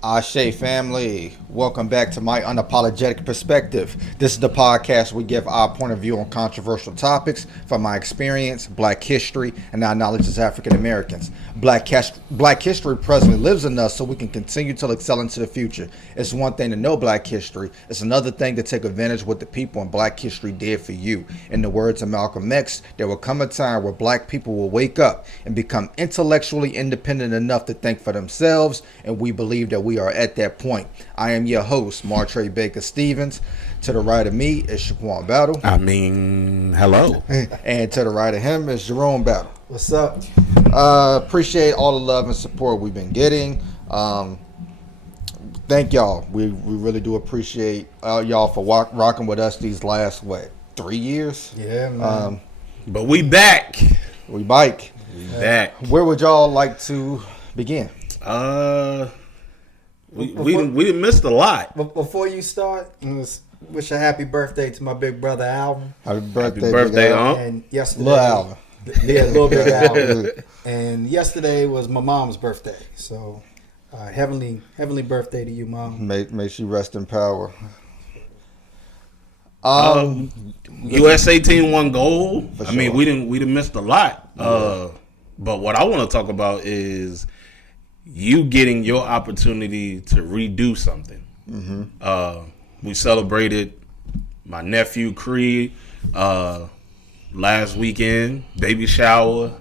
Ashe family, welcome back to my Unapologetic Perspective. This is the podcast where we give our point of view on controversial topics from my experience, black history, and our knowledge as African Americans. Black history presently lives in us so we can continue to excel into the future. It's one thing to know black history, it's another thing to take advantage of what the people in black history did for you. In the words of Malcolm X, there will come a time where black people will wake up and become intellectually independent enough to think for themselves, and we believe that we are at that point. I am your host, Martre Baker Stevens. To the right of me is Shaquan Battle. Hello. And to the right of him is Jerome Battle. What's up? Appreciate all the love and support we've been getting. Thank y'all. We really do appreciate y'all for rocking with us these last, 3 years? Yeah, man. But we back. We back. Where would y'all like to begin? We didn't miss a lot. But before you start, wish a happy birthday to my big brother Alvin. Happy birthday, Big Al. And yesterday, Little Alvin. Yeah, little big Alvin. And yesterday was my mom's birthday, so heavenly birthday to you, mom. May she rest in power. USA team won gold. For I mean, sure. we didn't miss a lot. But what I want to talk about is you getting your opportunity to redo something. Mm-hmm. We celebrated my nephew Creed last weekend, baby shower,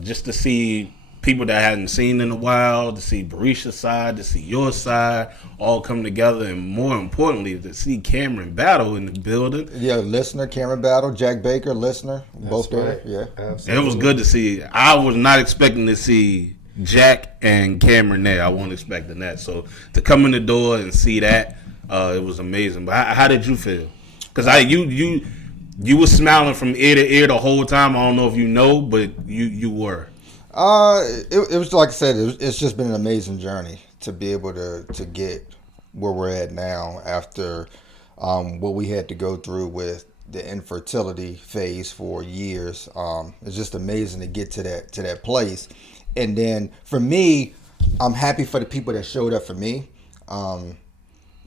just to see people that I hadn't seen in a while, to see Barisha's side, to see your side, all come together, and more importantly, to see Cameron Battle in the building. Yeah, listener, Cameron Battle, Jack Baker, listener, both there. right. Yeah. Absolutely. And it was good to see. I was not expecting to see Jack and Cameron there. I wasn't expecting that. So to come in the door and see that, it was amazing. But how did you feel? Because you were smiling from ear to ear the whole time. I don't know if you know, but you were. It was like I said, it's just been an amazing journey to be able to get where we're at now after what we had to go through with the infertility phase for years. It's just amazing to get to that place. And then for me, I'm happy for the people that showed up for me.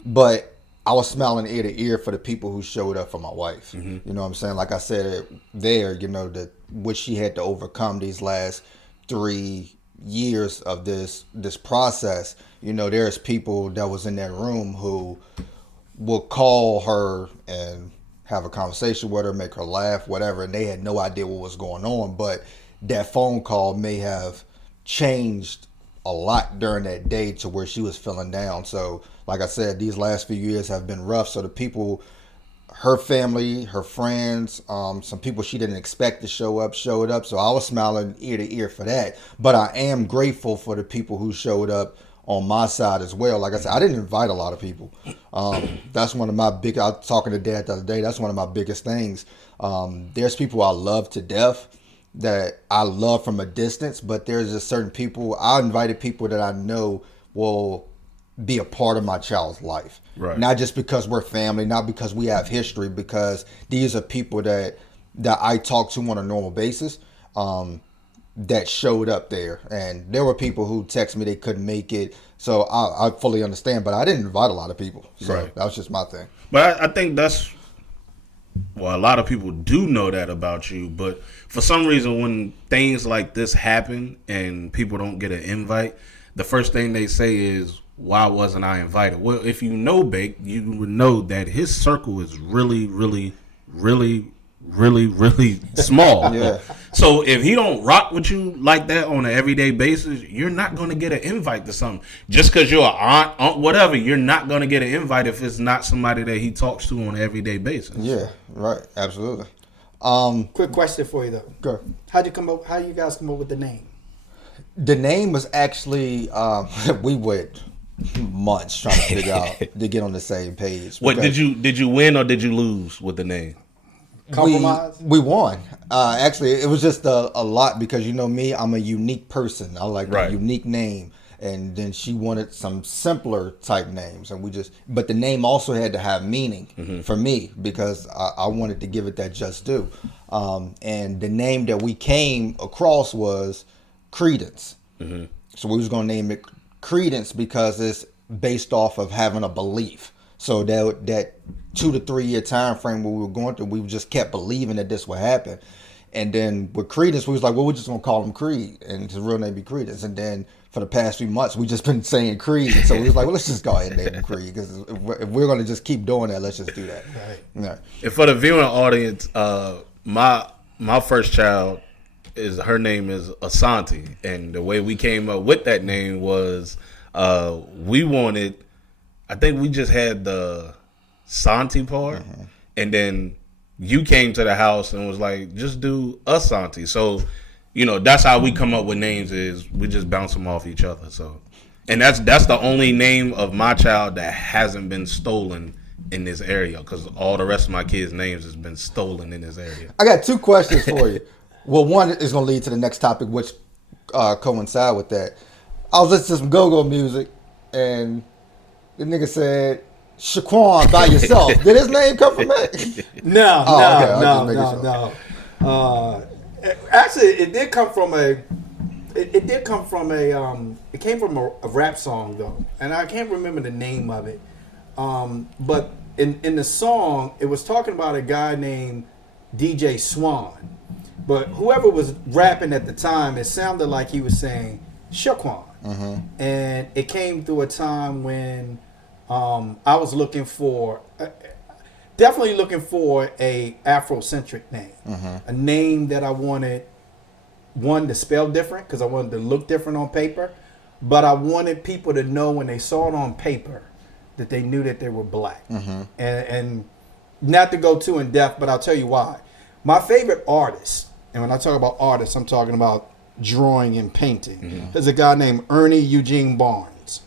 But I was smiling ear to ear for the people who showed up for my wife. Mm-hmm. You know what I'm saying? Like I said there, that what she had to overcome these last 3 years of this process. There's people that was in that room who will call her and have a conversation with her, make her laugh, whatever, and they had no idea what was going on. But that phone call may have changed a lot during that day to where she was feeling down. So like I said, these last few years have been rough. So the people, her family, her friends, some people she didn't expect to showed up. So I was smiling ear to ear for that. But I am grateful for the people who showed up on my side as well. Like I said, I didn't invite a lot of people. That's one of my I was talking to Dad the other day. That's one of my biggest things. There's people I love to death that I love from a distance, but there's just certain people. I invited people that I know will be a part of my child's life. Right. Not just because we're family, not because we have history, because these are people that I talk to on a normal basis, that showed up there. And there were people who texted me they couldn't make it. So I fully understand, but I didn't invite a lot of people. So Right. That was just my thing. But I think that's, well, a lot of people do know that about you, but for some reason when things like this happen and people don't get an invite, the first thing they say is, why wasn't I invited? Well, if you know Bake, you would know that his circle is really, really, really, really, really small. Yeah. So if he don't rock with you like that on an everyday basis, you're not going to get an invite to something. Just because you're an aunt, whatever, you're not going to get an invite if it's not somebody that he talks to on an everyday basis. Yeah, right. Absolutely. Quick question for you though. Go. How you guys come up with the name? The name was actually, we went months trying to figure out to get on the same page. What did you win or did you lose with the name? Compromise? We won. Actually, it was just a lot because me, I'm a unique person. I like Right. a unique name. And then she wanted some simpler type names, and but the name also had to have meaning for me because I wanted to give it that just due. And the name that we came across was Credence. So we was gonna name it Credence because it's based off of having a belief. So that 2 to 3 year time frame where we were going through, we just kept believing that this would happen. And then with Credence, we was like, well, we're just gonna call him Creed, and his real name be Credence. And then for the past few months, we just been saying Creed. So we was like, well, let's just go ahead and name him Creed, because if we're gonna just keep doing that, let's just do that. Right. Yeah. And for the viewing audience, my first child her name is Asante, and the way we came up with that name was we wanted. I think we just had the Santi part, and then you came to the house and was like, just do Asante. So, that's how we come up with names, is we just bounce them off each other. So, and that's the only name of my child that hasn't been stolen in this area, because all the rest of my kids' names has been stolen in this area. I got 2 questions for you. Well, one is going to lead to the next topic, which coincide with that. I was listening to some go-go music, and the nigga said, Shaquan by yourself. Did his name come from that? No. Actually, it came from a rap song though, and I can't remember the name of it. But in the song, it was talking about a guy named DJ Swan. But whoever was rapping at the time, it sounded like he was saying Shaquan. And it came through a time when I was looking for, definitely looking for a Afrocentric name, a name that I wanted, one, to spell different because I wanted to look different on paper, but I wanted people to know when they saw it on paper that they knew that they were black. And not to go too in depth, but I'll tell you why. My favorite artist, and when I talk about artists, I'm talking about drawing and painting, there's a guy named Ernie Eugene Barnes.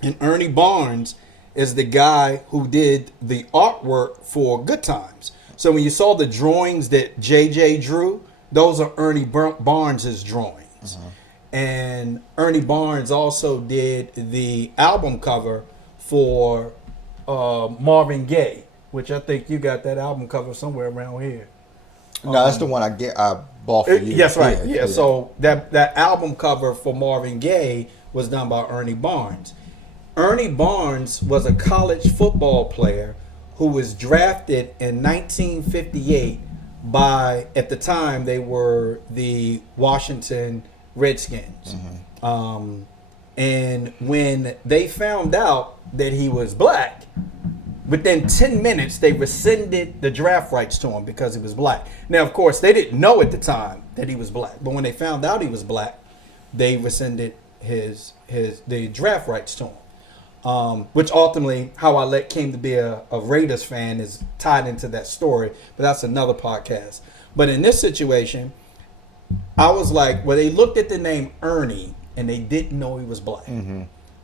And Ernie Barnes is the guy who did the artwork for Good Times. So when you saw the drawings that JJ drew, those are Ernie Barnes's drawings. And Ernie Barnes also did the album cover for Marvin Gaye, which I think you got that album cover somewhere around here. No, that's the one I bought for you. Yes, right. Yeah. So that album cover for Marvin Gaye was done by Ernie Barnes. Ernie Barnes was a college football player who was drafted in 1958 by, at the time, they were the Washington Redskins. And when they found out that he was black, within 10 minutes, they rescinded the draft rights to him because he was black. Now, of course, they didn't know at the time that he was black, but when they found out he was black, they rescinded the draft rights to him. Which ultimately, how I came to be a Raiders fan is tied into that story, but that's another podcast. But in this situation, I was like, well, they looked at the name Ernie and they didn't know he was black.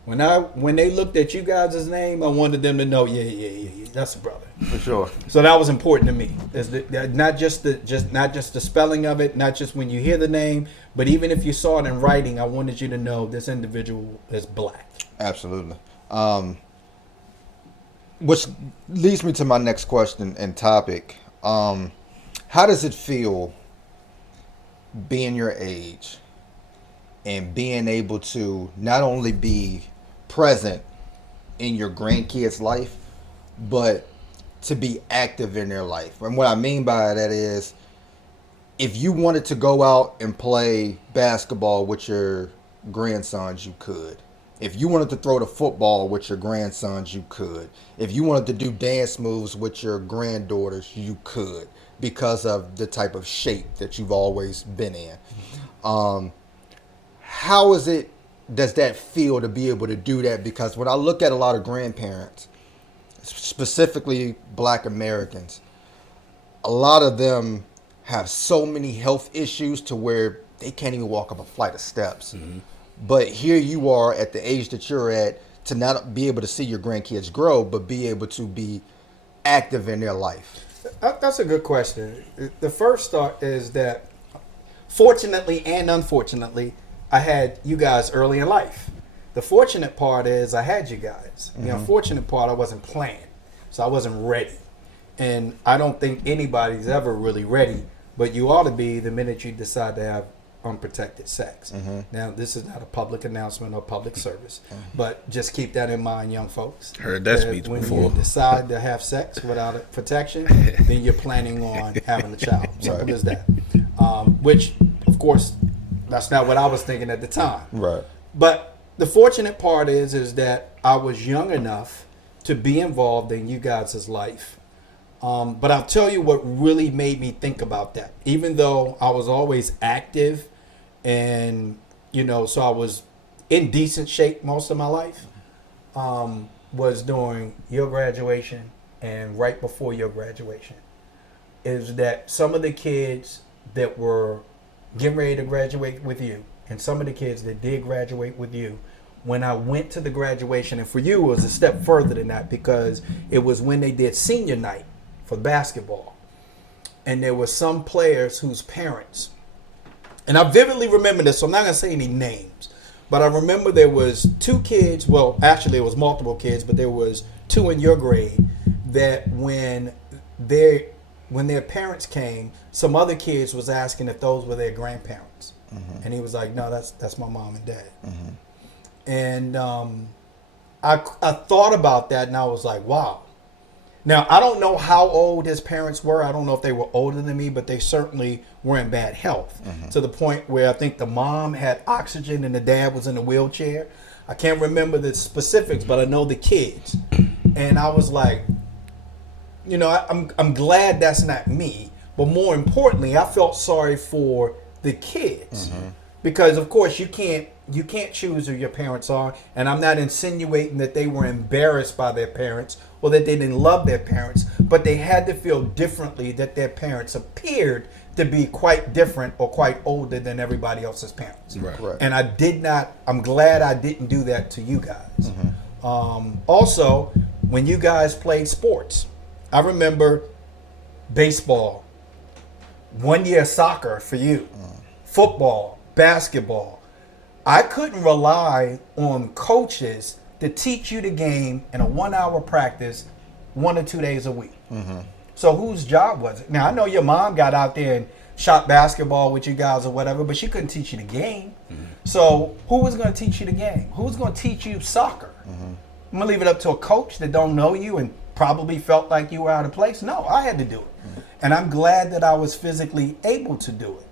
When they looked at you guys' name, I wanted them to know, yeah, that's a brother. For sure. So that was important to me. Not just the spelling of it, not just when you hear the name, but even if you saw it in writing, I wanted you to know this individual is black. Absolutely. Which leads me to my next question and topic. How does it feel being your age and being able to not only be present in your grandkids' life, but to be active in their life? And what I mean by that is, if you wanted to go out and play basketball with your grandsons, you could. If you wanted to throw the football with your grandsons, you could. If you wanted to do dance moves with your granddaughters, you could, because of the type of shape that you've always been in. How does that feel to be able to do that? Because when I look at a lot of grandparents, specifically Black Americans, a lot of them have so many health issues to where they can't even walk up a flight of steps. But here you are at the age that you're at, to not be able to see your grandkids grow, but be able to be active in their life. That's a good question. The first thought is that, fortunately and unfortunately, I had you guys early in life. The fortunate part is I had you guys. The unfortunate part, I wasn't planned. So I wasn't ready. And I don't think anybody's ever really ready, but you ought to be the minute you decide to have unprotected sex. Now, this is not a public announcement or public service, but just keep that in mind, young folks. Heard that speech when before. you decide to have sex without protection, then you're planning on having a child. Simple as that. Which, of course, that's not what I was thinking at the time. Right. But the fortunate part is that I was young enough to be involved in you guys' life. But I'll tell you what really made me think about that. Even though I was always active and, so I was in decent shape most of my life, was during your graduation and right before your graduation, is that some of the kids that were getting ready to graduate with you and some of the kids that did graduate with you, when I went to the graduation, and for you it was a step further than that because it was when they did senior night for basketball. And there were some players whose parents, and I vividly remember this, so I'm not going to say any names, but I remember there was 2 kids, well, actually it was multiple kids, but there was 2 in your grade that when their parents came, some other kids was asking if those were their grandparents. And he was like, no, that's my mom and dad. And I thought about that and I was like, wow. Now, I don't know how old his parents were. I don't know if they were older than me, but they certainly were in bad health to the point where I think the mom had oxygen and the dad was in a wheelchair. I can't remember the specifics, but I know the kids. And I was like, I'm glad that's not me. But more importantly, I felt sorry for the kids because, of course, you can't choose who your parents are. And I'm not insinuating that they were embarrassed by their parents or that they didn't love their parents, but they had to feel differently that their parents appeared to be quite different or quite older than everybody else's parents. Right. And I'm glad I didn't do that to you guys. Also, when you guys played sports, I remember baseball, 1 year soccer for you, football, basketball. I couldn't rely on coaches to teach you the game in a 1 hour practice 1 or 2 days a week. So whose job was it? Now, I know your mom got out there and shot basketball with you guys or whatever, but she couldn't teach you the game. So who was going to teach you the game? Who was going to teach you soccer? I'm going to leave it up to a coach that don't know you and probably felt like you were out of place? No, I had to do it. And I'm glad that I was physically able to do it.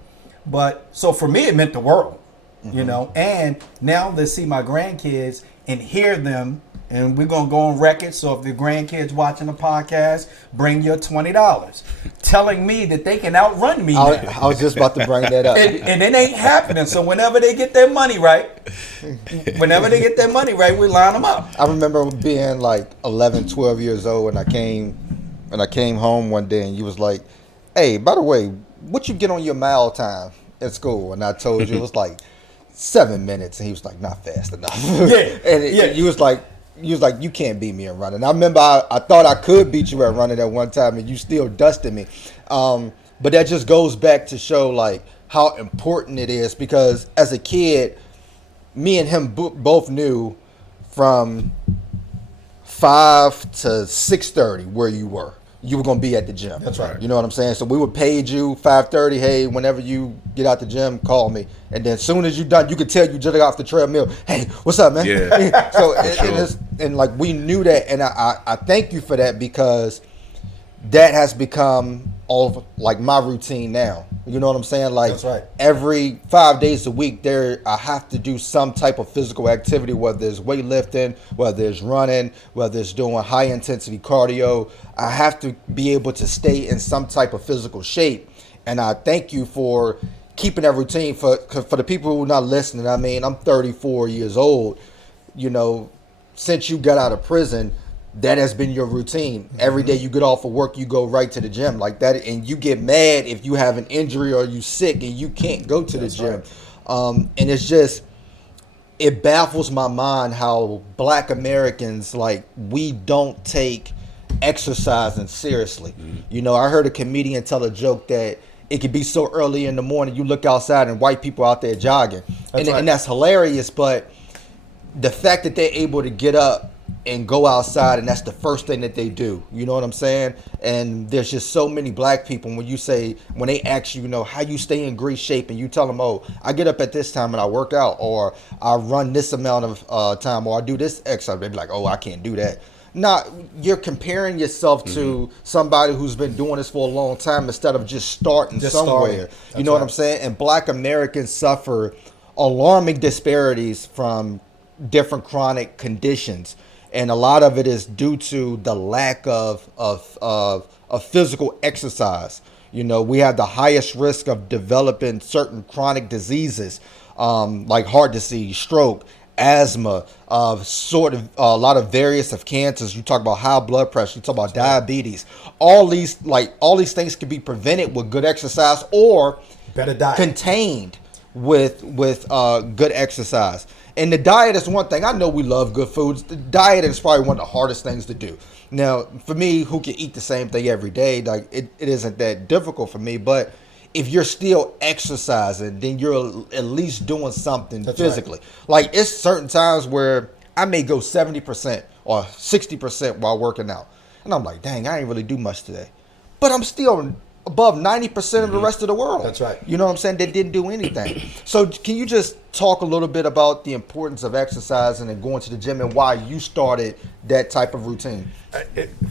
But so for me, it meant the world, and now to see my grandkids and hear them, and we're going to go on record. So if the grandkids watching the podcast, bring your $20, telling me that they can outrun me. I was just about to bring that up. And it ain't happening. So whenever they get their money right, we line them up. I remember being like 11, 12 years old and I came home one day and you was like, hey, by the way, what you get on your mile time at school? And I told you it was like 7 minutes, and he was like, not fast enough. And you was like, you can't beat me in running. I remember I thought I could beat you at running at one time, and you still dusted me. But that just goes back to show like how important it is, because as a kid, me and him both knew from 5 to 6:30 where you were. You were going to be at the gym. That's right. You know what I'm saying? So we would page you 5:30. Hey, whenever you get out the gym, call me. And then as soon as you're done, you could tell you just got off the treadmill. Hey, what's up, man? Yeah. So and like we knew that, and I thank you for that, because that has become all of, like, my routine now. You know what I'm saying? Like, that's right. Every 5 days a week, I have to do some type of physical activity, whether it's weightlifting, whether it's running, whether it's doing high intensity cardio. I have to be able to stay in some type of physical shape. And I thank you for keeping that routine. For the people who are not listening, I mean, I'm 34 years old. Since you got out of prison, that has been your routine. Every day you get off of work, you go right to the gym like that, and you get mad if you have an injury or you sick and you can't go to the gym. Right. And it's just, it baffles my mind how Black Americans, like, we don't take exercising seriously. I heard a comedian tell a joke that it could be so early in the morning, you look outside and white people out there jogging. And that's hilarious, but the fact that they're able to get up and go outside, and that's the first thing that they do. You know what I'm saying? And there's just so many black people, when they ask you, how you stay in great shape, and you tell them, oh, I get up at this time and I work out, or I run this amount of time, or I do this exercise, they be like, oh, I can't do that. Nah, you're comparing yourself to somebody who's been doing this for a long time instead of just starting somewhere. You know what I'm saying? And black Americans suffer alarming disparities from different chronic conditions, and a lot of it is due to the lack of physical exercise. We have the highest risk of developing certain chronic diseases, like heart disease, stroke, asthma, a lot of various of cancers. You talk about high blood pressure, you talk about diabetes. All these things can be prevented with good exercise, or better diet, contained with good exercise. And the diet is one thing. I know we love good foods. The diet is probably one of the hardest things to do. Now, for me, who can eat the same thing every day, like it isn't that difficult for me. But if you're still exercising, then you're at least doing something physically. Right. Like, it's certain times where I may go 70% or 60% while working out. And I'm like, dang, I ain't really do much today. But I'm still above 90% of the rest of the world. That's right. You know what I'm saying? They didn't do anything. So can you just talk a little bit about the importance of exercising and going to the gym, and why you started that type of routine?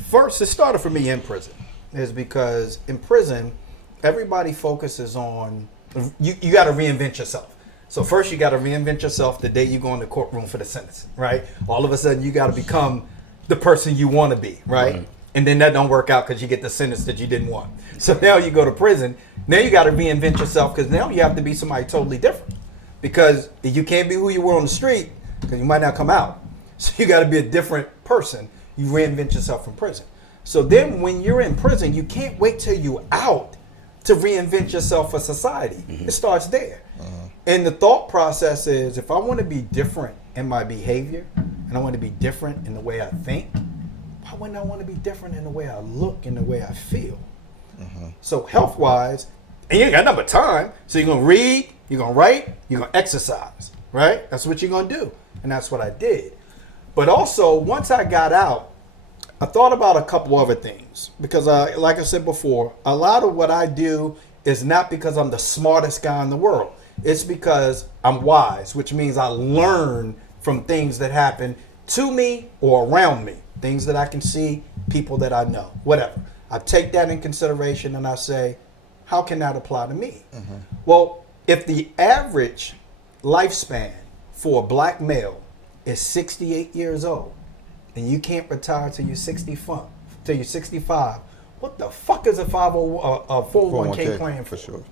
First, it started for me in prison. Is because in prison, everybody focuses on, you got to reinvent yourself. So first you got to reinvent yourself the day you go in the courtroom for the sentence, right? All of a sudden you got to become the person you want to be, right? And then that don't work out because you get the sentence that you didn't want. So now you go to prison. Now you got to reinvent yourself, because now you have to be somebody totally different. Because you can't be who you were on the street, because you might not come out. So you got to be a different person. You reinvent yourself from prison. So then when you're in prison, you can't wait till you're out to reinvent yourself for society. It starts there. And the thought process is, if I want to be different in my behavior, and I want to be different in the way I think, why wouldn't I want to be different in the way I look and the way I feel? So health-wise, and you ain't got nothing but time, so you're going to read, you're going to write, you're going to exercise, right? That's what you're going to do. And that's what I did. But also, once I got out, I thought about a couple other things. Because, like I said before, a lot of what I do is not because I'm the smartest guy in the world. It's because I'm wise, which means I learn from things that happen to me or around me. Things that I can see, people that I know, whatever. I take that in consideration and I say, how can that apply to me? Well, if the average lifespan for a black male is 68 years old, and you can't retire till you're 65, what the fuck is a 401k plan for? Sure.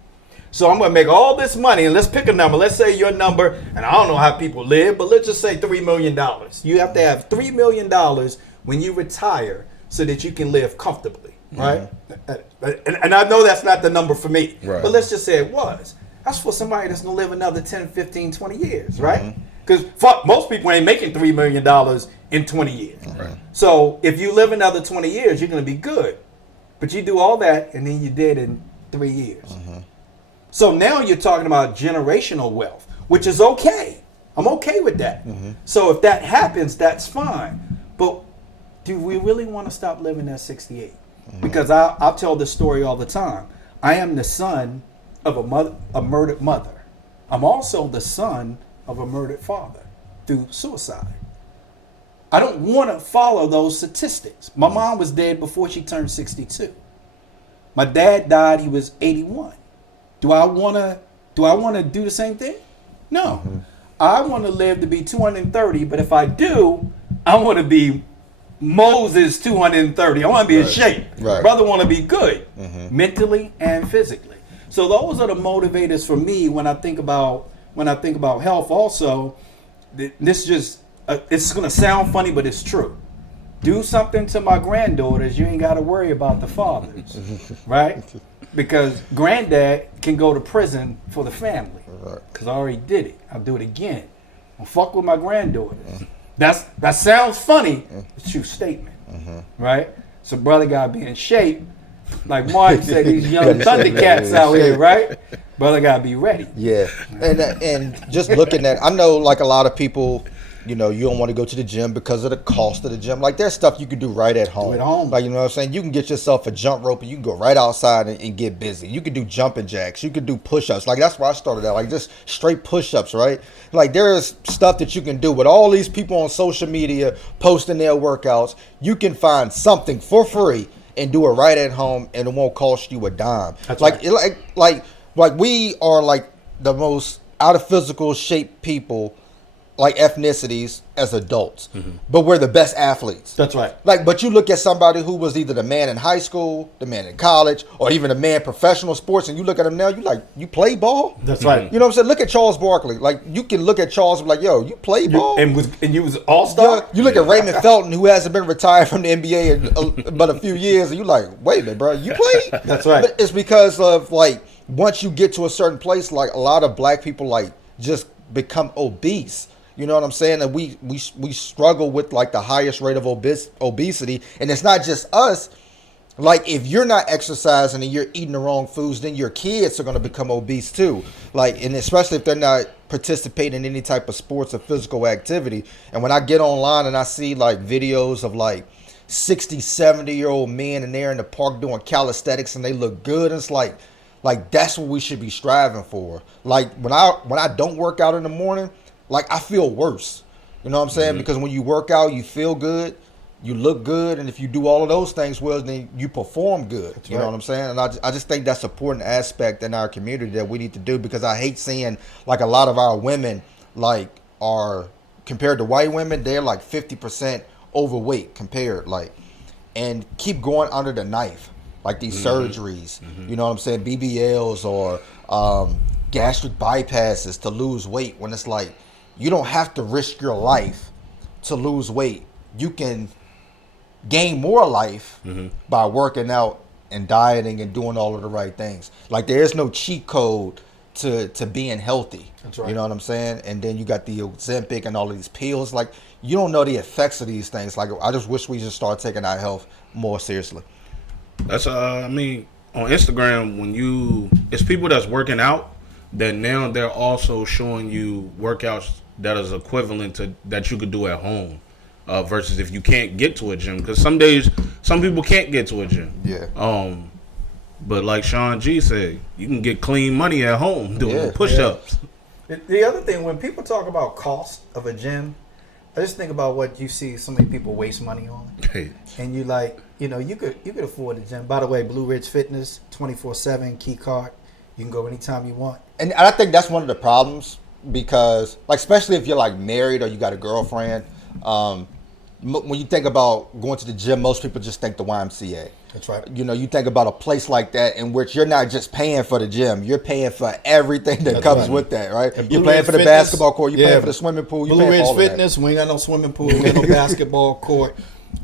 So I'm going to make all this money, and let's pick a number. Let's say your number, and I don't know how people live, but let's just say $3 million. You have to have $3 million when you retire so that you can live comfortably, right? And I know that's not the number for me, but let's just say it was. That's for somebody that's going to live another 10, 15, 20 years, right? Because most people ain't making $3 million in 20 years. So if you live another 20 years, you're going to be good. But you do all that, and then you're dead in 3 years. So now you're talking about generational wealth, which is okay. I'm okay with that. So if that happens, that's fine. But do we really want to stop living at 68? Because I'll tell this story all the time. I am the son of a murdered mother. I'm also the son of a murdered father through suicide. I don't want to follow those statistics. My mom was dead before she turned 62. My dad died, he was 81. Do I want to do the same thing? No. I want to live to be 230, but if I do, I want to be Moses 230. I want to be in shape. Brother want to be good mentally and physically. So those are the motivators for me when I think about health. Also, this just it's going to sound funny, but it's true. Do something to my granddaughters, you ain't got to worry about the fathers, right? Because granddad can go to prison for the family. Because I already did it. I'll do it again. I'll fuck with my granddaughters. That sounds funny. It's a true statement, right? So brother got to be in shape. Like Martin said, these young Thundercats out here, right? Brother got to be ready. Yeah. And just looking at, I know like a lot of people, You know, you don't want to go to the gym because of the cost of the gym. Like, there's stuff you can do right at home. Do it at home. Like, you know what I'm saying? You can get yourself a jump rope and you can go right outside and get busy. You can do jumping jacks. You can do push-ups. Like, that's where I started out. Like, just straight push-ups, right? Like, there's stuff that you can do with all these people on social media posting their workouts. You can find something for free and do it right at home, and it won't cost you a dime. That's like, right. like we are like the most out of physical shape people, like ethnicities as adults, but we're the best athletes. That's right. Like, but you look at somebody who was either the man in high school, the man in college, or even the man in professional sports, and you look at him now, you like, you play ball? That's right. You know what I'm saying? Look at Charles Barkley. Like, you can look at Charles and be like, yo, you play ball? And you was all-star? You look at Raymond Felton, who hasn't been retired from the NBA in but a few years, and you like, wait a minute, bro, you played? That's right. But it's because of, like, once you get to a certain place, like, a lot of black people, like, just become obese. You know what I'm saying? And we struggle with, like, the highest rate of obesity. And it's not just us. Like, if you're not exercising and you're eating the wrong foods, then your kids are going to become obese too. Like, and especially if they're not participating in any type of sports or physical activity. And when I get online and I see, like, videos of, like, 60, 70-year-old men and they're in the park doing calisthenics and they look good, and it's like that's what we should be striving for. Like, when I don't work out in the morning, like, I feel worse. You know what I'm saying? Because when you work out, you feel good, you look good, and if you do all of those things well, then you perform good. That's you know what I'm saying? And I just think that's an important aspect in our community that we need to do, because I hate seeing, like, a lot of our women, like, are, compared to white women, they're like 50% overweight compared, like, and keep going under the knife, like these surgeries, you know what I'm saying, BBLs or gastric bypasses to lose weight, when it's like, you don't have to risk your life to lose weight. You can gain more life by working out and dieting and doing all of the right things. Like, there is no cheat code to being healthy. That's right. You know what I'm saying? And then you got the Ozempic and all of these pills. Like, you don't know the effects of these things. Like, I just wish we just start taking our health more seriously. That's I mean, on Instagram, it's people that's working out, that now they're also showing you workouts that is equivalent to that you could do at home, versus if you can't get to a gym, because some days some people can't get to a gym. Yeah. But like Sean G said, you can get clean money at home doing push-ups. The other thing, when people talk about cost of a gym, I just think about what you see so many people waste money on. Hey. And you like, you know, you could afford a gym. By the way, Blue Ridge Fitness, 24/7 key card. You can go anytime you want. And I think that's one of the problems, because, like, especially if you're, like, married or you got a girlfriend, when you think about going to the gym, most people just think the YMCA. That's right. You know, you think about a place like that in which you're not just paying for the gym, you're paying for everything that comes with that, right? You're paying for the basketball court, you're paying for the swimming pool, you're Blue paying for Ridge all of Fitness, we ain't got no swimming pool, we ain't got no basketball court.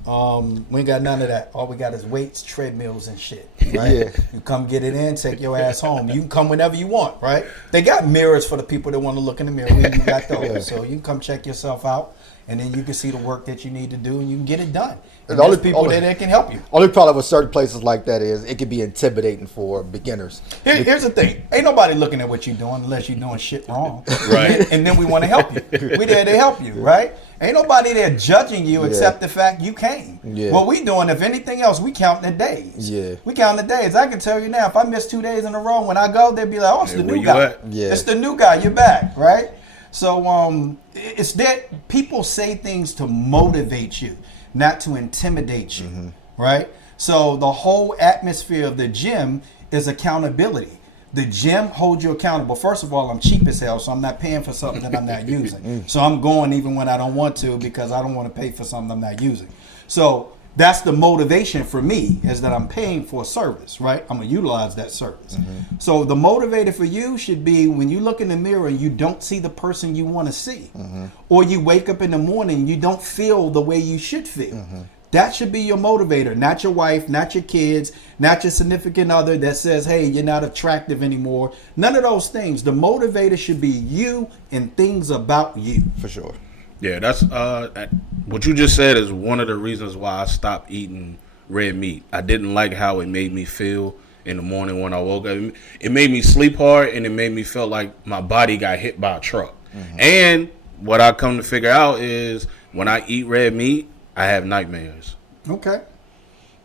We ain't got none of that. All we got is weights, treadmills, and shit. Right? Yeah. You come get it in, take your ass home. You can come whenever you want, right? They got mirrors for the people that want to look in the mirror. We ain't got those. So you can come check yourself out, and then you can see the work that you need to do, and you can get it done. And the only people that can help you. Only problem with certain places like that is it can be intimidating for beginners. Here's the thing: ain't nobody looking at what you're doing unless you're doing shit wrong, Right? And then we want to help you. We there to help you, right? Ain't nobody there judging you except the fact you came. Yeah. What we doing, if anything else, we counting the days. Yeah. We counting the days. I can tell you now, if I miss 2 days in a row, when I go, they'll be like, "Oh, it's the where new you guy. at? Yeah. It's the new guy. You're back, right?" So it's that people say things to motivate you, not to intimidate you, right? So the whole atmosphere of the gym is accountability. The gym holds you accountable. First of all, I'm cheap as hell, so I'm not paying for something that I'm not using. So I'm going even when I don't want to, because I don't want to pay for something I'm not using. So that's the motivation for me, is that I'm paying for a service, right? I'm going to utilize that service. So the motivator for you should be when you look in the mirror and you don't see the person you want to see, or you wake up in the morning and you don't feel the way you should feel. That should be your motivator, not your wife, not your kids, not your significant other that says, hey, you're not attractive anymore. None of those things. The motivator should be you and things about you. For sure. Yeah, that's what you just said is one of the reasons why I stopped eating red meat. I didn't like how it made me feel in the morning when I woke up. It made me sleep hard, and it made me feel like my body got hit by a truck. And what I come to figure out is when I eat red meat, I have nightmares. Okay.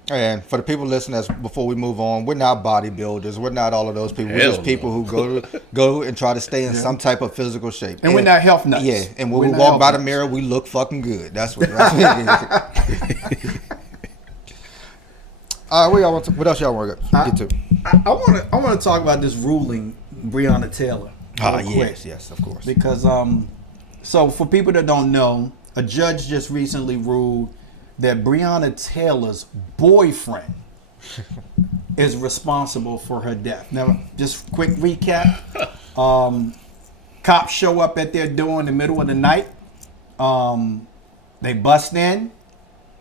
And for the people listening, before we move on, we're not bodybuilders. We're not all of those people. We're Hell just people who go and try to stay in some type of physical shape. And we're not health nuts. Yeah, and when we walk by the mirror, we look fucking good. That's what it is. All right, what else y'all want to get to? I want to talk about this ruling, Breonna Taylor. Yes, of course. Because so for people that don't know, a judge just recently ruled that Breonna Taylor's boyfriend is responsible for her death. Now, just quick recap. Cops show up at their door in the middle of the night. They bust in.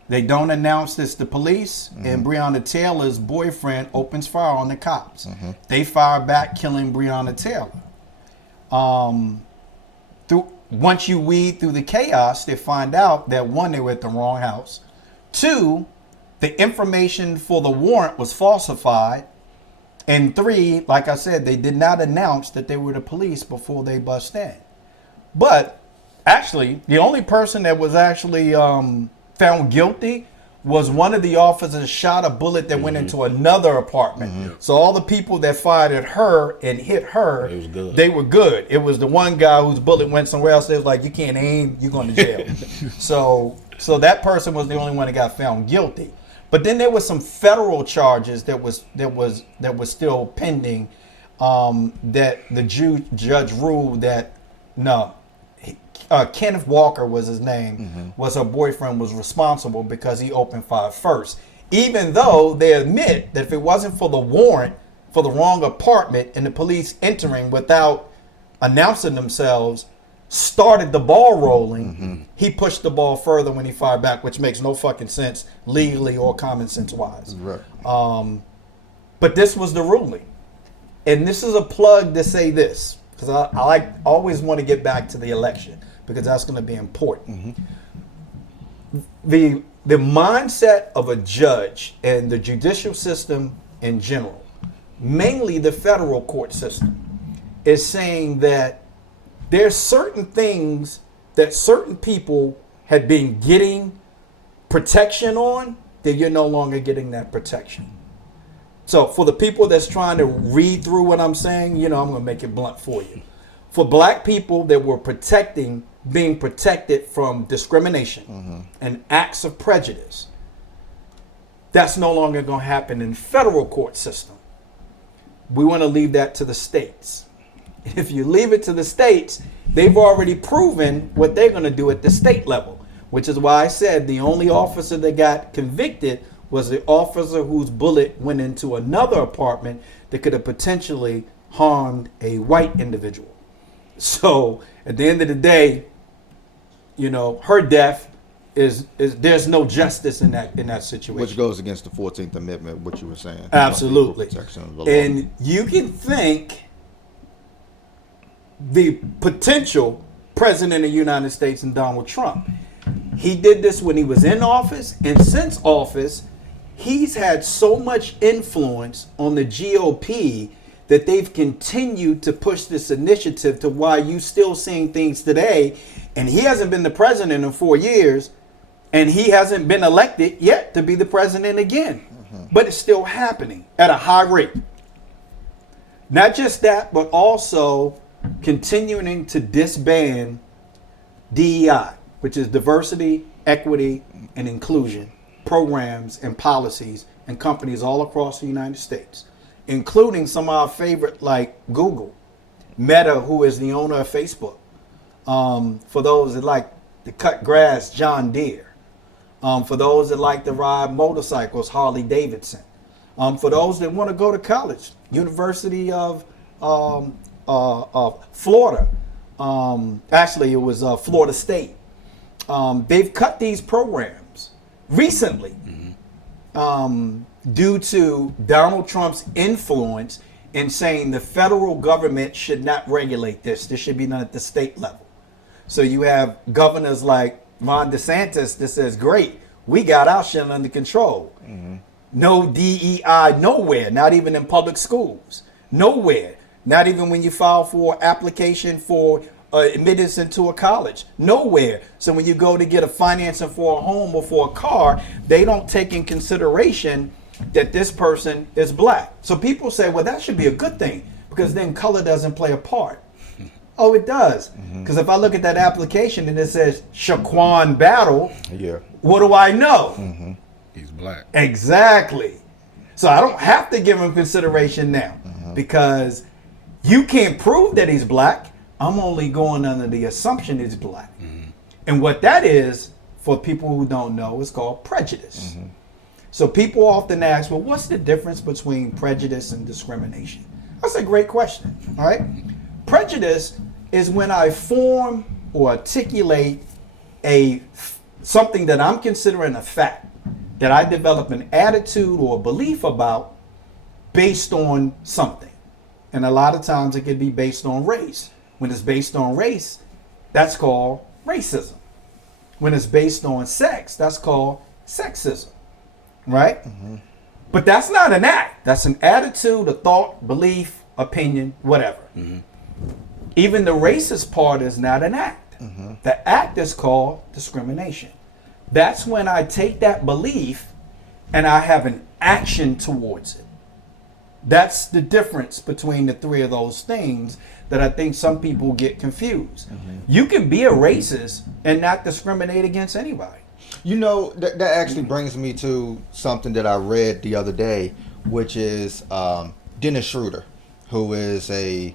They don't announce it's the police. And Breonna Taylor's boyfriend opens fire on the cops. They fire back, killing Breonna Taylor. Once you weed through the chaos, they find out that 1, they were at the wrong house. 2, the information for the warrant was falsified. And 3, like I said, they did not announce that they were the police before they bust in. But actually, the only person that was actually found guilty was one of the officers shot a bullet that went into another apartment. So all the people that fired at her and hit her, they were good. It was the one guy whose bullet went somewhere else. They was like, you can't aim, you're going to jail. So that person was the only one that got found guilty. But then there was some federal charges that was still pending. That the judge ruled that no. Kenneth Walker was his name, was her boyfriend, was responsible because he opened fire first. Even though they admit that if it wasn't for the warrant for the wrong apartment and the police entering without announcing themselves, started the ball rolling, he pushed the ball further when he fired back, which makes no fucking sense legally or common sense wise. Right. But this was the ruling. And this is a plug to say this, because I always want to get back to the election, because that's going to be important. The mindset of a judge and the judicial system in general, mainly the federal court system, is saying that there's certain things that certain people had been getting protection on that you're no longer getting that protection. So for the people that's trying to read through what I'm saying, I'm going to make it blunt for you. For black people that were being protected from discrimination and acts of prejudice, that's no longer going to happen in the federal court system. We want to leave that to the states. If you leave it to the states, they've already proven what they're going to do at the state level, which is why I said the only officer that got convicted was the officer whose bullet went into another apartment that could have potentially harmed a white individual. So at the end of the day, her death is there's no justice in that situation. Which goes against the 14th Amendment, what you were saying. Absolutely. And you can think the potential president of the United States and Donald Trump. He did this when he was in office, and since office, he's had so much influence on the GOP that they've continued to push this initiative to why you still seeing things today. And he hasn't been the president in 4 years, and he hasn't been elected yet to be the president again. But it's still happening at a high rate. Not just that, but also continuing to disband DEI, which is diversity, equity, and inclusion programs and policies and companies all across the United States, including some of our favorite like Google, Meta, who is the owner of Facebook. For those that like to cut grass, John Deere. For those that like to ride motorcycles, Harley Davidson. For those that want to go to college, University of Florida. Actually, it was Florida State. They've cut these programs recently due to Donald Trump's influence in saying the federal government should not regulate this. This should be done at the state level. So you have governors like Ron DeSantis that says, great, we got our shit under control. No DEI nowhere, not even in public schools. Nowhere. Not even when you file for application for admittance into a college? Nowhere. So when you go to get a financing for a home or for a car, they don't take in consideration that this person is black. So people say, well, that should be a good thing because then color doesn't play a part. Oh, it does. Because if I look at that application and it says Shaquan Battle, what do I know? He's black. Exactly. So I don't have to give him consideration now because you can't prove that he's black. I'm only going under the assumption he's black. And what that is, for people who don't know, is called prejudice. So people often ask, well, what's the difference between prejudice and discrimination? That's a great question, all right? Prejudice is when I form or articulate something that I'm considering a fact, that I develop an attitude or a belief about based on something. And a lot of times it can be based on race. When it's based on race, that's called racism. When it's based on sex, that's called sexism, right? But that's not an act. That's an attitude, a thought, belief, opinion, whatever. Even the racist part is not an act. The act is called discrimination. That's when I take that belief and I have an action towards it. That's the difference between the three of those things that I think some people get confused. You can be a racist and not discriminate against anybody. You know, that actually brings me to something that I read the other day, which is Dennis Schroeder, who is a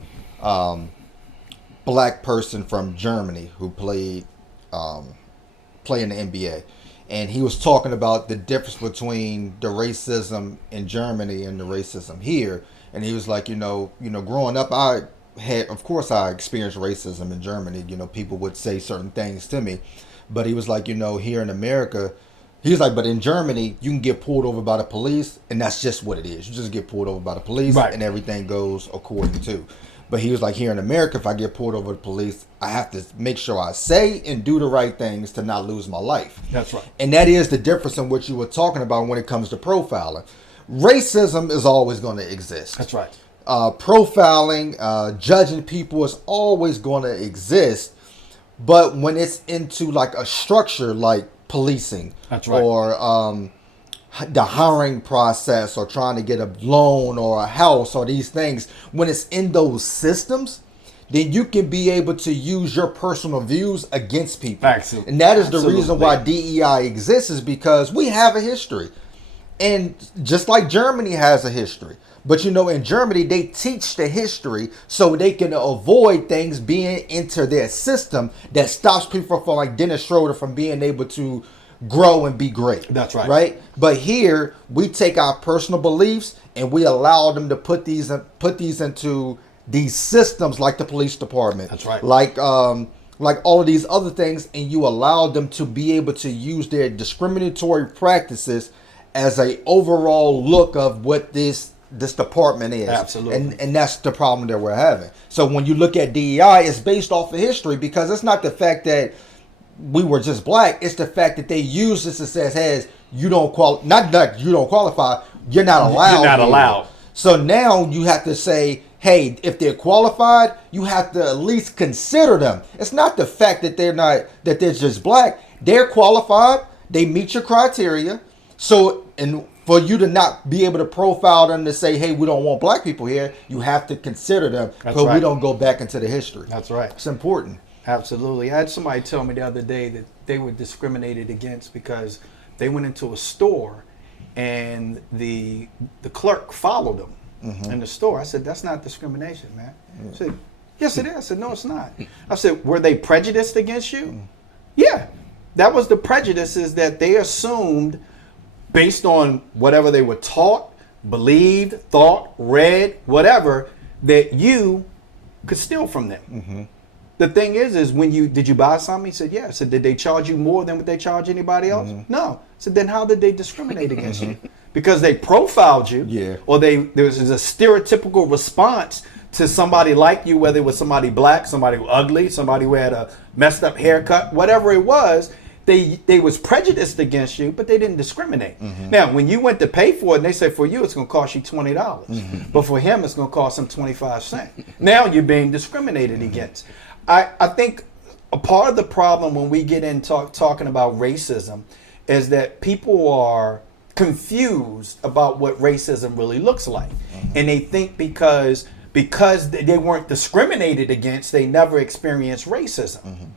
black person from Germany who played in the NBA. And he was talking about the difference between the racism in Germany and the racism here. And he was like, growing up, I experienced racism in Germany. People would say certain things to me. But he was like, here in America, he was like, but in Germany, you can get pulled over by the police, and that's just what it is. You just get pulled over by the police, and everything goes according to. But he was like, here in America, if I get pulled over the police, I have to make sure I say and do the right things to not lose my life. That's right. And that is the difference in what you were talking about when it comes to profiling. Racism is always going to exist. That's right. Profiling, judging people is always going to exist. But when it's into like a structure like policing, that's right, or the hiring process, or trying to get a loan or a house or these things, when it's in those systems, then you can be able to use your personal views against people. Absolutely. And that is the reason why DEI exists, is because we have a history. And just like Germany has a history. But in Germany, they teach the history so they can avoid things being into their system that stops people from, like Dennis Schroeder, from being able to grow and be great. That's right. Right? But here, we take our personal beliefs and we allow them to put these into these systems like the police department. That's right. Like all of these other things, and you allow them to be able to use their discriminatory practices as a overall look of what this department is. Absolutely. And that's the problem that we're having. So when you look at DEI, it's based off of history, because it's not the fact that we were just black. It's the fact that they use this and says, hey, you don't qualify, you're not allowed. You're not allowed. So now you have to say, hey, if they're qualified, you have to at least consider them. It's not the fact that they're just black. They're qualified. They meet your criteria. So, and for you to not be able to profile them to say, hey, we don't want black people here, you have to consider them, because we don't go back into the history. That's right. It's important. Absolutely. I had somebody tell me the other day that they were discriminated against because they went into a store and the clerk followed them in the store. I said, that's not discrimination, man. I said, yes, it is. I said, no, it's not. I said, were they prejudiced against you? Yeah. That was the prejudices that they assumed based on whatever they were taught, believed, thought, read, whatever, that you could steal from them. The thing is when did you buy something? He said, yeah. I said, did they charge you more than what they charge anybody else? No. I said, then how did they discriminate against you? Because they profiled you, or there was a stereotypical response to somebody like you, whether it was somebody black, somebody ugly, somebody who had a messed up haircut, whatever it was. They was prejudiced against you, but they didn't discriminate. Now, when you went to pay for it, and they say for you it's going to cost you $20, but for him it's going to cost him 25 cents. Now you're being discriminated against. I think a part of the problem when we get in talking about racism is that people are confused about what racism really looks like. And they think because they weren't discriminated against, they never experienced racism.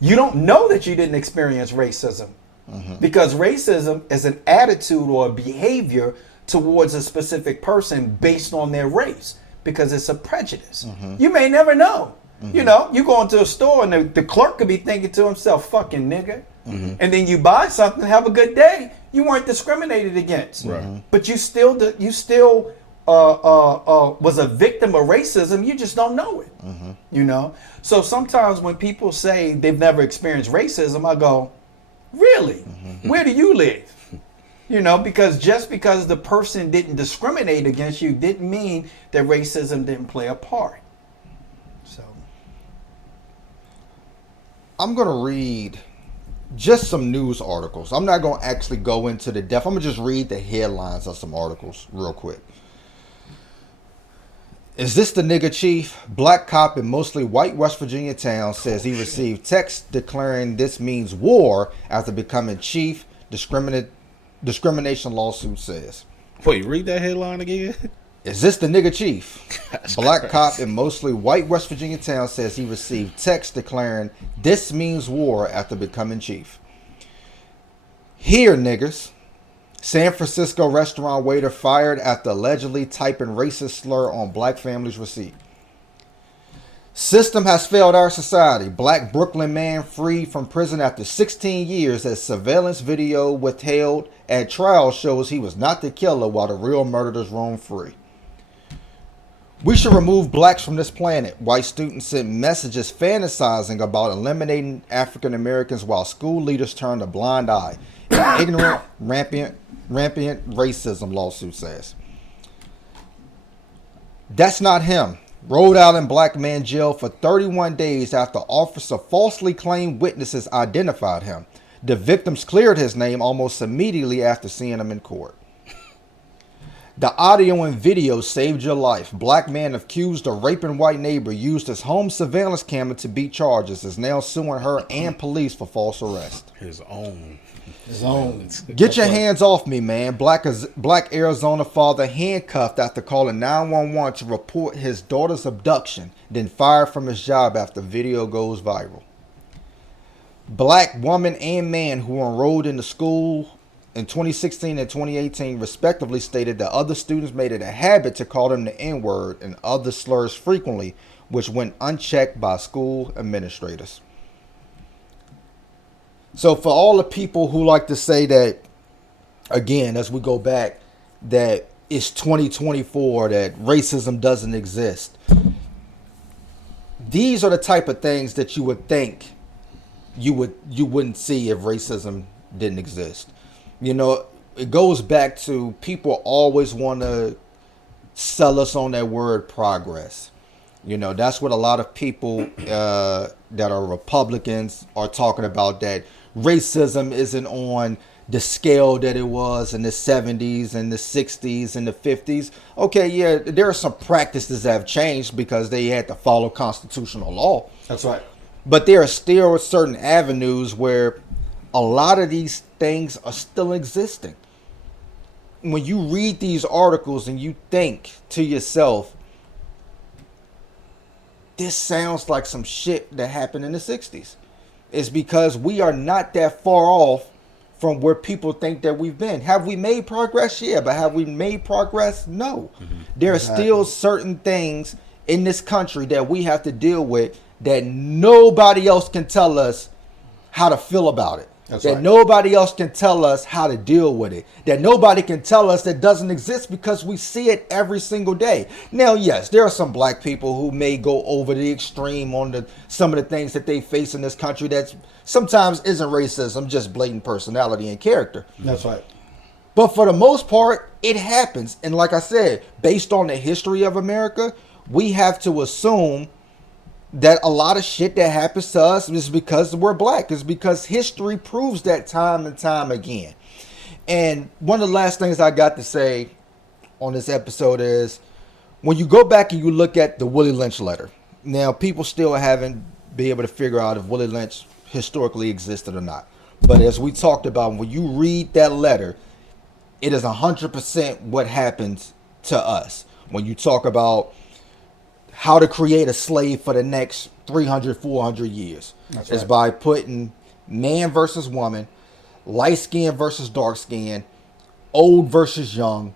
You don't know that you didn't experience racism because racism is an attitude or a behavior towards a specific person based on their race because it's a prejudice. You may never know. You know, you go into a store and the clerk could be thinking to himself, fucking nigga. And then you buy something, have a good day. You weren't discriminated against. But you still was a victim of racism. You just don't know it. You know? So sometimes when people say they've never experienced racism, I go, really? Where do you live? You know, because just because the person didn't discriminate against you didn't mean that racism didn't play a part. So I'm going to read just some news articles. I'm not going to actually go into the depth. I'm going to just read the headlines of some articles real quick. Is this the nigga chief? Black cop in mostly white West Virginia town says he received text declaring this means war after becoming chief. Discrimination lawsuit says. Wait, read that headline again. Is this the nigga chief? Black cop in mostly white West Virginia town says he received text declaring this means war after becoming chief. Here, niggas. San Francisco restaurant waiter fired after allegedly typing racist slur on black family's receipt. System has failed our society. Black Brooklyn man freed from prison after 16 years as surveillance video withheld at trial shows he was not the killer while the real murderers roam free. We should remove blacks from this planet. White students sent messages fantasizing about eliminating African Americans while school leaders turned a blind eye. An ignorant, rampant racism lawsuit says. That's not him. Rhode Island black man jailed for 31 days after officer falsely claimed witnesses identified him. The victims cleared his name almost immediately after seeing him in court. The audio and video saved your life. Black man accused of raping white neighbor used his home surveillance camera to beat charges is now suing her and police for false arrest. His own. Get your hands off me, man. Black Arizona father handcuffed after calling 911 to report his daughter's abduction, then fired from his job after video goes viral. Black woman and man who enrolled in the school in 2016 and 2018 respectively stated that other students made it a habit to call them the N-word and other slurs frequently, which went unchecked by school administrators. So for all the people who like to say that, again, as we go back, that it's 2024, that racism doesn't exist. These are the type of things that you would think you wouldn't see if racism didn't exist. You know, it goes back to people always want to sell us on that word progress. You know, that's what a lot of people that are Republicans are talking about, that racism isn't on the scale that it was in the 70s and the 60s and the 50s. Okay, yeah, there are some practices that have changed because they had to follow constitutional law. That's right. But there are still certain avenues where a lot of these things are still existing. When you read these articles and you think to yourself, this sounds like some shit that happened in the 60s. It's because we are not that far off from where people think that we've been. Have we made progress? Yeah, but have we made progress? No. There are still certain things in this country that we have to deal with that nobody else can tell us how to feel about it. That's that right. Nobody else can tell us how to deal with it. That nobody can tell us that doesn't exist because we see it every single day. Now, yes, there are some black people who may go over the extreme on some of the things that they face in this country that sometimes isn't racism, just blatant personality and character. That's right. But for the most part, it happens. And like I said, based on the history of America, we have to assume that a lot of shit that happens to us is because we're black. It's because history proves that time and time again. And one of the last things I got to say on this episode is, when you go back and you look at the Willie Lynch letter, now people still haven't be able to figure out if Willie Lynch historically existed or not. But as we talked about, when you read that letter, it is 100% what happens to us. When you talk about how to create a slave for the next 300, 400 years. That's right. Is by putting man versus woman, light skin versus dark skin, old versus young,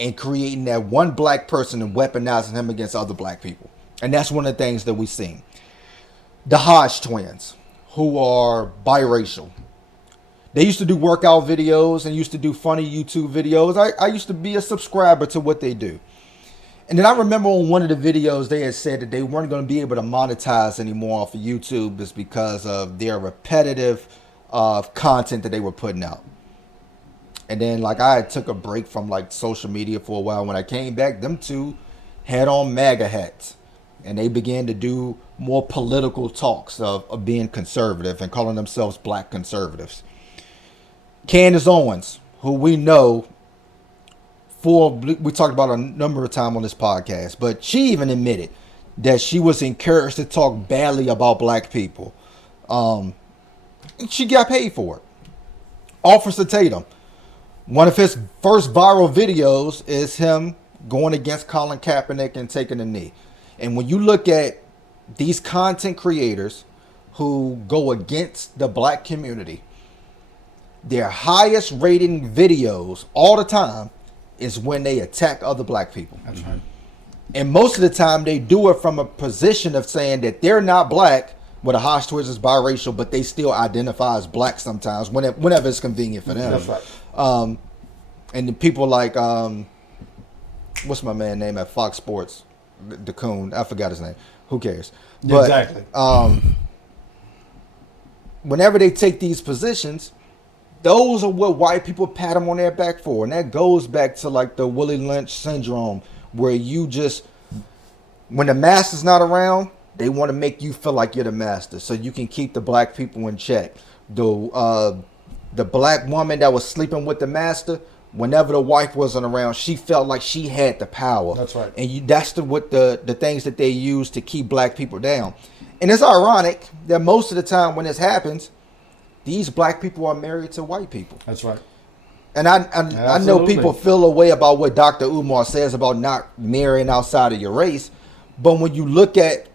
and creating that one black person and weaponizing him against other black people. And that's one of the things that we see. The Hodge Twins, who are biracial. They used to do workout videos and used to do funny YouTube videos. I used to be a subscriber to what they do. And then I remember on one of the videos they had said that they weren't going to be able to monetize anymore off of YouTube just because of their repetitive content that they were putting out. And then like I took a break from like social media for a while. When I came back, them two had on MAGA hats. And they began to do more political talks of being conservative and calling themselves black conservatives. Candance Owens, who we know, we talked about a number of times on this podcast, but she even admitted that she was encouraged to talk badly about black people. She got paid for it. Officer Tatum, one of his first viral videos is him going against Colin Kaepernick and taking a knee. And when you look at these content creators who go against the black community, their highest rating videos all the time is when they attack other black people. That's right. And most of the time they do it from a position of saying that they're not black, well, the Hodge Twins is biracial, but they still identify as black sometimes whenever it's convenient for them. That's right. And the people like, what's my man name at Fox Sports? The coon, I forgot his name. Who cares? But, exactly. Whenever they take these positions, those are what white people pat them on their back for. And that goes back to like the Willie Lynch syndrome, where you just, when the master's not around, they want to make you feel like you're the master so you can keep the black people in check. The black woman that was sleeping with the master, whenever the wife wasn't around, she felt like she had the power. That's right. And that's the things that they use to keep black people down. And it's ironic that most of the time when this happens, these black people are married to white people. That's right. And I know people feel a way about what Dr. Umar says about not marrying outside of your race. But when you look at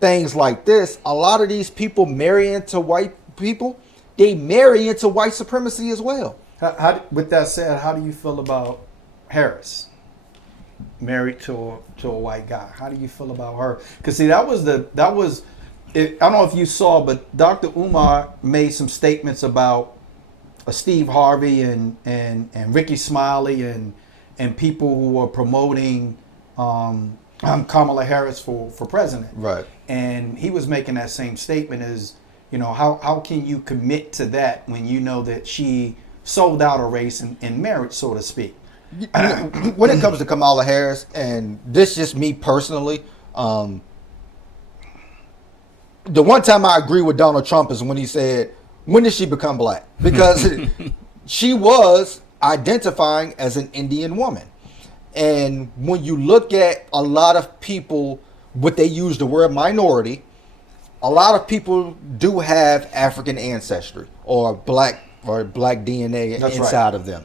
things like this, a lot of these people marry into white people. They marry into white supremacy as well. With that said, how do you feel about Harris? Married to a white guy. How do you feel about her? Because see, that was I don't know if you saw, but Dr. Umar made some statements about Steve Harvey and Ricky Smiley and people who were promoting Kamala Harris for president. Right. And he was making that same statement as, how can you commit to that when you know that she sold out a race in marriage, so to speak? When it comes to Kamala Harris, and this is just me personally, the one time I agree with Donald Trump is when he said, when did she become black? Because she was identifying as an Indian woman. And when you look at a lot of people, what they use the word minority, a lot of people do have African ancestry or black DNA inside of them.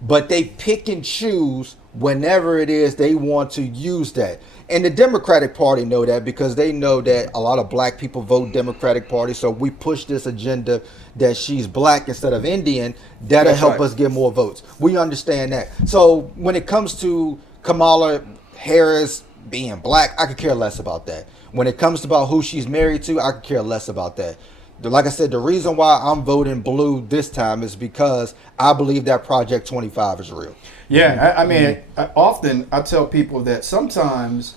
But they pick and choose whenever it is they want to use that. And the Democratic Party know that because they know that a lot of black people vote Democratic Party. So we push this agenda that she's black instead of Indian. That'll help us get more votes. We understand that. So when it comes to Kamala Harris being black, I could care less about that. When it comes to about who she's married to, I could care less about that. Like I said, the reason why I'm voting blue this time is because I believe that Project 25 is real. Yeah, I mean, often I tell people that sometimes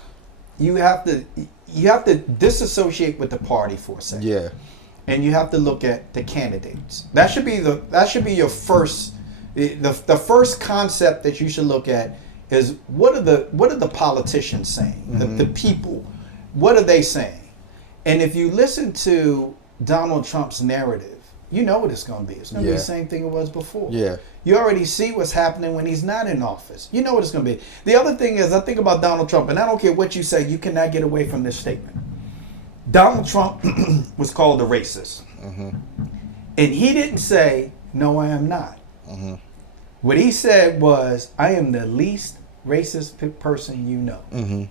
you have to disassociate with the party for a second. Yeah, and you have to look at the candidates. That should be your first, the first concept that you should look at is what are the politicians saying? Mm-hmm. The people, what are they saying? And if you listen to Donald Trump's narrative, you know what it's going to be. It's going to be the same thing it was before. Yeah. You already see what's happening when he's not in office. You know what it's going to be. The other thing is, I think about Donald Trump, and I don't care what you say, you cannot get away from this statement. 'Cause I think about Donald Trump, and I don't care what you say, you cannot get away from this statement. The other thing is, I think about Donald Trump, and I don't care what you say, you cannot get away from this statement. The other thing is, I think about Donald Trump, and I don't care what you say, you cannot get away from this statement. Donald Trump was called a racist. And he didn't say, no, I am not. What he said was, I am the least racist person you know.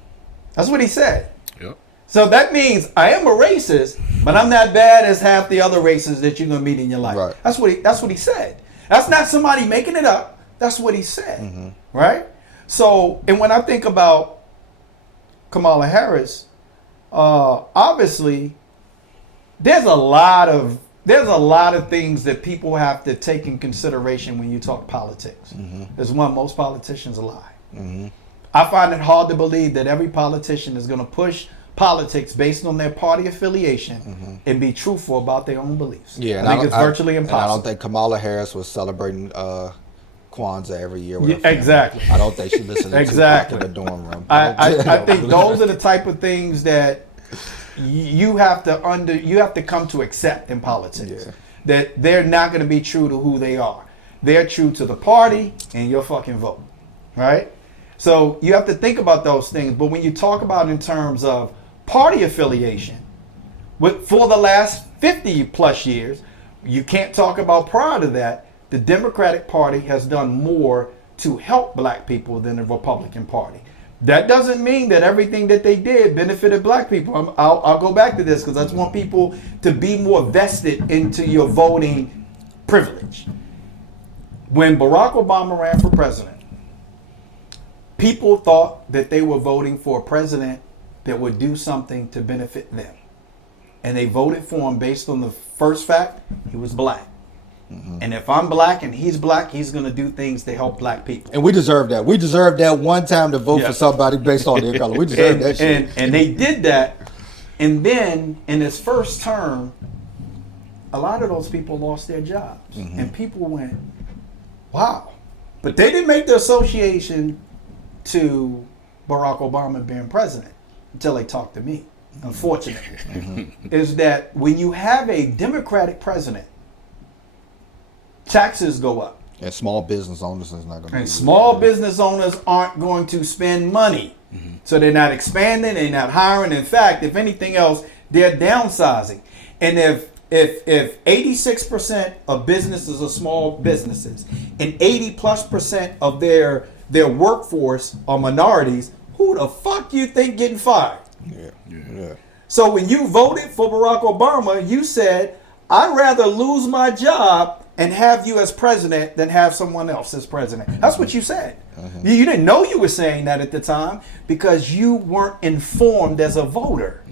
That's what he said. Yep. So that means I am a racist, but I'm not bad as half the other races that you're gonna meet in your life. Right. That's what he said. That's not somebody making it up. That's what he said. Right? So, and when I think about Kamala Harris, obviously there's a lot of things that people have to take in consideration when you talk politics. There's one, most politicians lie. I find it hard to believe that every politician is going to push politics based on their party affiliation and be truthful about their own beliefs. Yeah, I think it's virtually impossible. And I don't think Kamala Harris was celebrating Kwanzaa every year. With Yeah, exactly. I don't think she listened to Exactly. Tupac in the dorm room. I think those are the type of things that you have to come to accept in politics. Yeah. That they're not going to be true to who they are. They're true to the party and your fucking vote, right? So you have to think about those things. But when you talk about in terms of party affiliation, for the last 50 plus years, you can't talk about prior to that. The Democratic Party has done more to help black people than the Republican Party. That doesn't mean that everything that they did benefited black people. I'll go back to this because I just want people to be more vested into your voting privilege. When Barack Obama ran for president, people thought that they were voting for a president that would do something to benefit them. And they voted for him based on the first fact, he was black. And if I'm black and he's black, he's going to do things to help black people. And we deserve that. We deserve that one time to vote for somebody based on their color. We deserve that shit. And they did that. And then in his first term, a lot of those people lost their jobs. And people went, wow. But they didn't make the association to Barack Obama being president until they talked to me. Unfortunately, is that when you have a Democratic president, taxes go up. And small business owners is not going to. And small business owners aren't going to spend money. So they're not expanding, they're not hiring. In fact, if anything else, they're downsizing. And if 86% of businesses are small businesses and 80+% of their workforce are minorities, who the fuck you think getting fired? Yeah. So when you voted for Barack Obama, you said, I'd rather lose my job and have you as president than have someone else as president. That's what you said. You didn't know you were saying that at the time because you weren't informed as a voter.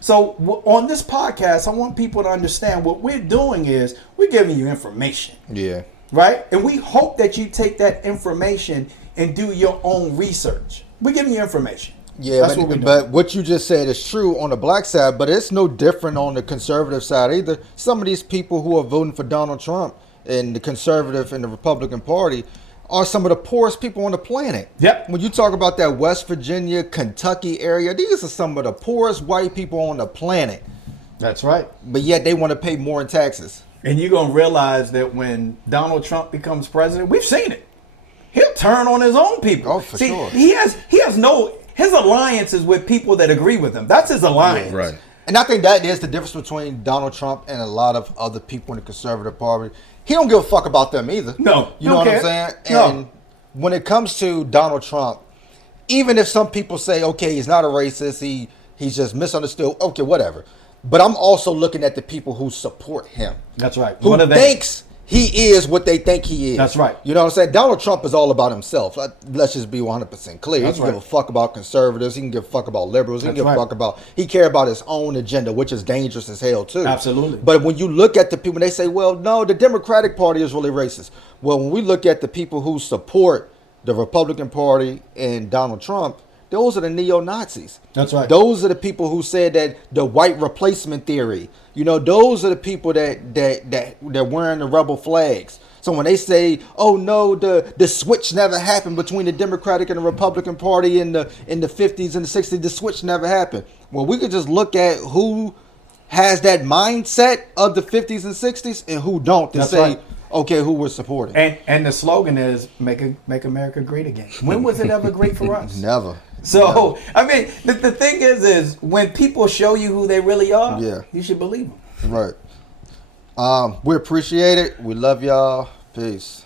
So on this podcast, I want people to understand what we're doing is we're giving you information. Yeah. Right? And we hope that you take that information and do your own research. We're giving you information. Yeah, That's what we're doing. but what you just said is true on the black side, but it's no different on the conservative side either. Some of these people who are voting for Donald Trump and the conservative and the Republican Party are some of the poorest people on the planet. Yep. When you talk about that West Virginia, Kentucky area, these are some of the poorest white people on the planet. That's right. But yet they want to pay more in taxes. And you're going to realize that when Donald Trump becomes president, we've seen it. He'll turn on his own people. Oh, for sure. He has his alliance is with people that agree with him. That's his alliance. Right. And I think that is the difference between Donald Trump and a lot of other people in the conservative party. He don't give a fuck about them either. No. You know what I'm saying? And when it comes to Donald Trump, even if some people say, okay, he's not a racist, he's just misunderstood, okay, whatever. But I'm also looking at the people who support him. That's right. Who thinks he is what they think he is. That's right. You know what I'm saying? Donald Trump is all about himself. Let's just be 100% clear. That's He can right. give a fuck about conservatives. He can give a fuck about liberals. He can That's give a right. fuck about, he care about his own agenda, which is dangerous as hell too. Absolutely. But when you look at the people, they say, well, no, the Democratic Party is really racist. Well, when we look at the people who support the Republican Party and Donald Trump, those are the neo-Nazis. That's right. Those are the people who said that the white replacement theory. You know, those are the people that wearing the rebel flags. So when they say, "Oh no, the switch never happened between the Democratic and the Republican Party in the 50s and the 60s, the switch never happened." Well, we could just look at who has that mindset of the 50s and 60s and who don't to That's say, right. okay, who we're supporting. And the slogan is make America great again. When was it ever great for us? Never. So I mean, the thing is when people show you who they really are, you should believe them. Right. We appreciate it. We love y'all. Peace.